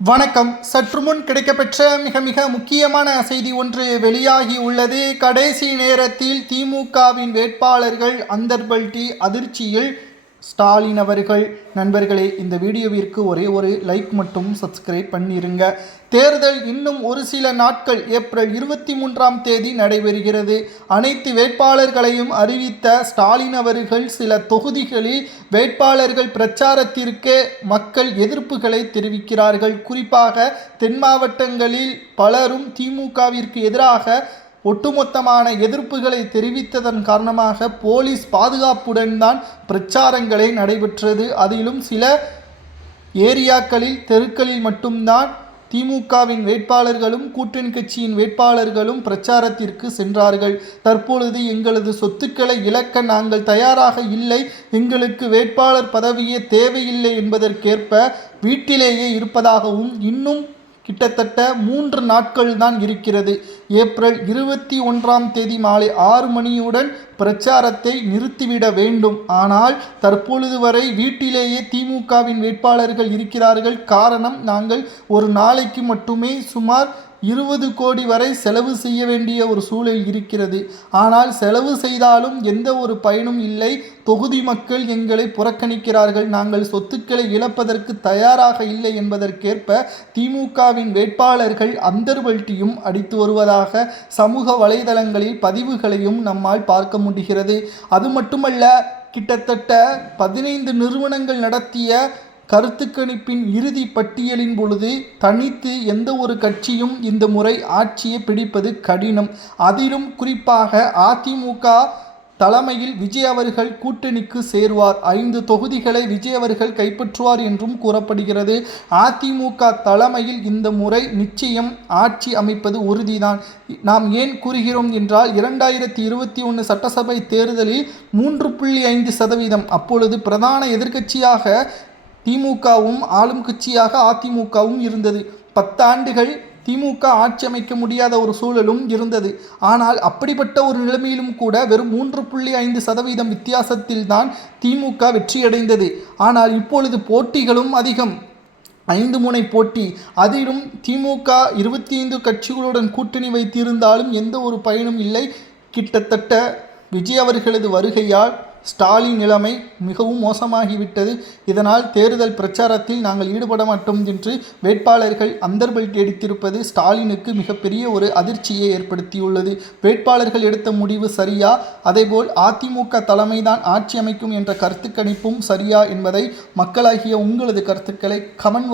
வணக்கம். சற்று முன் கிடைக்கப்பெற்ற மிக முக்கியமான செய்தி ஒன்று வெளியாகி உள்ளது. கடைசி நேரத்தில் திமுகவின் வேட்பாளர்கள் அந்தர்பல்டி அதிர்ச்சியில் ஸ்டாலின் அவர்கள். நண்பர்களே, இந்த வீடியோவிற்கு ஒரே ஒரு லைக் மட்டும் சப்ஸ்கிரைப் பண்ணிருங்க. தேர்தல் இன்னும் ஒரு சில நாட்கள், ஏப்ரல் 23ஆம் தேதி நடைபெறுகிறது. அனைத்து வேட்பாளர்களையும் அறிவித்த ஸ்டாலின் அவர்கள் சில தொகுதிகளில் வேட்பாளர்கள் பிரச்சாரத்திற்கு மக்கள் எதிர்ப்புகளை தெரிவிக்கிறார்கள். குறிப்பாக தென் மாவட்டங்களில் பலரும் திமுகவிற்கு எதிராக ஒட்டுமொத்தமான எதிர்ப்புகளை தெரிவித்ததன் காரணமாக போலீஸ் பாதுகாப்புடன் தான் பிரச்சாரங்களே நடைபெற்றது. அதிலும் சில ஏரியாக்களில், தெருக்களில் மட்டும்தான் திமுகவின் வேட்பாளர்களும் கூட்டணி கட்சியின் வேட்பாளர்களும் பிரச்சாரத்திற்கு சென்றார்கள். தற்பொழுது எங்களது சொத்துக்களை இழக்க நாங்கள் தயாராக இல்லை, எங்களுக்கு வேட்பாளர் பதவியே தேவையில்லை என்பதற்கேற்ப வீட்டிலேயே இருப்பதாகவும், இன்னும் கிட்டத்தட்ட 3 நாட்கள் தான் இருக்கிறது. ஏப்ரல் 21ஆம் தேதி மாலை 6 மணியுடன் பிரச்சாரத்தை நிறுத்திவிட வேண்டும். ஆனால் தற்பொழுது வரை வீட்டிலேயே திமுகவின் வேட்பாளர்கள் இருக்கிறார்கள். காரணம், நாங்கள் ஒரு நாளைக்கு மட்டுமே சுமார் 20 கோடி வரை செலவு செய்ய வேண்டிய ஒரு சூழல் இருக்கிறது. ஆனால் செலவு செய்தாலும் எந்த ஒரு பயனும் இல்லை. தொகுதி மக்கள் எங்களை புறக்கணிக்கிறார்கள். நாங்கள் சொத்துக்களை இழப்பதற்கு தயாராக இல்லை என்பதற்கேற்ப திமுகவின் வேட்பாளர்கள் அந்தர்வல்ட்டியும் அடித்து வருவதாக சமூக வலைதளங்களில் பதிவுகளையும் நம்மால் பார்க்க முடிகிறது. அது மட்டுமல்ல, கிட்டத்தட்ட 15 நிறுவனங்கள் நடத்திய கருத்து கணிப்பின் இறுதி பட்டியலின் பொழுது தனித்து எந்த ஒரு கட்சியும் இந்த முறை ஆட்சியை பிடிப்பது கடினம். அதிலும் குறிப்பாக அதிமுக தலைமையில் விஜய் அவர்கள் கூட்டணிக்கு சேருவார். 5 தொகுதிகளை விஜய் அவர்கள் கைப்பற்றுவார் என்றும் கூறப்படுகிறது. அதிமுக தலைமையில் இந்த முறை நிச்சயம் ஆட்சி அமைப்பது உறுதிதான். நாம் ஏன் கூறுகிறோம் என்றால், 2021 சட்டசபை தேர்தலில் 3.5%, அப்பொழுது பிரதான எதிர்க்கட்சியாக திமுகவும் ஆளும் கட்சியாக அதிமுகவும் இருந்தது. 10 ஆண்டுகள் திமுக ஆட்சி அமைக்க முடியாத ஒரு சூழலும் இருந்தது. ஆனால் அப்படிப்பட்ட ஒரு நிலைமையிலும் கூட வெறும் 3.5% வித்தியாசத்தில் தான் திமுக வெற்றியடைந்தது. ஆனால் இப்பொழுது போட்டிகளும் அதிகம், 5 முனை போட்டி. அதிலும் திமுக 25 கட்சிகளுடன் கூட்டணி வைத்திருந்தாலும் எந்த ஒரு பயனும் இல்லை. கிட்டத்தட்ட விஜய் அவர்களது வருகையால் ஸ்டாலின் நிலைமை மிகவும் மோசமாகிவிட்டது. இதனால் தேர்தல் பிரச்சாரத்தில் நாங்கள் ஈடுபட மாட்டோம் என்று வேட்பாளர்கள் அந்தர்பல்ட்டி அடித்திருப்பது ஸ்டாலினுக்கு மிகப்பெரிய ஒரு அதிர்ச்சியை ஏற்படுத்தியுள்ளது. வேட்பாளர்கள் எடுத்த முடிவு சரியா, அதேபோல் அதிமுக தலைமைதான் ஆட்சி அமைக்கும் என்ற கருத்து கணிப்பும் சரியா என்பதை மக்களாகிய உங்களது கருத்துக்களை கமெண்ட்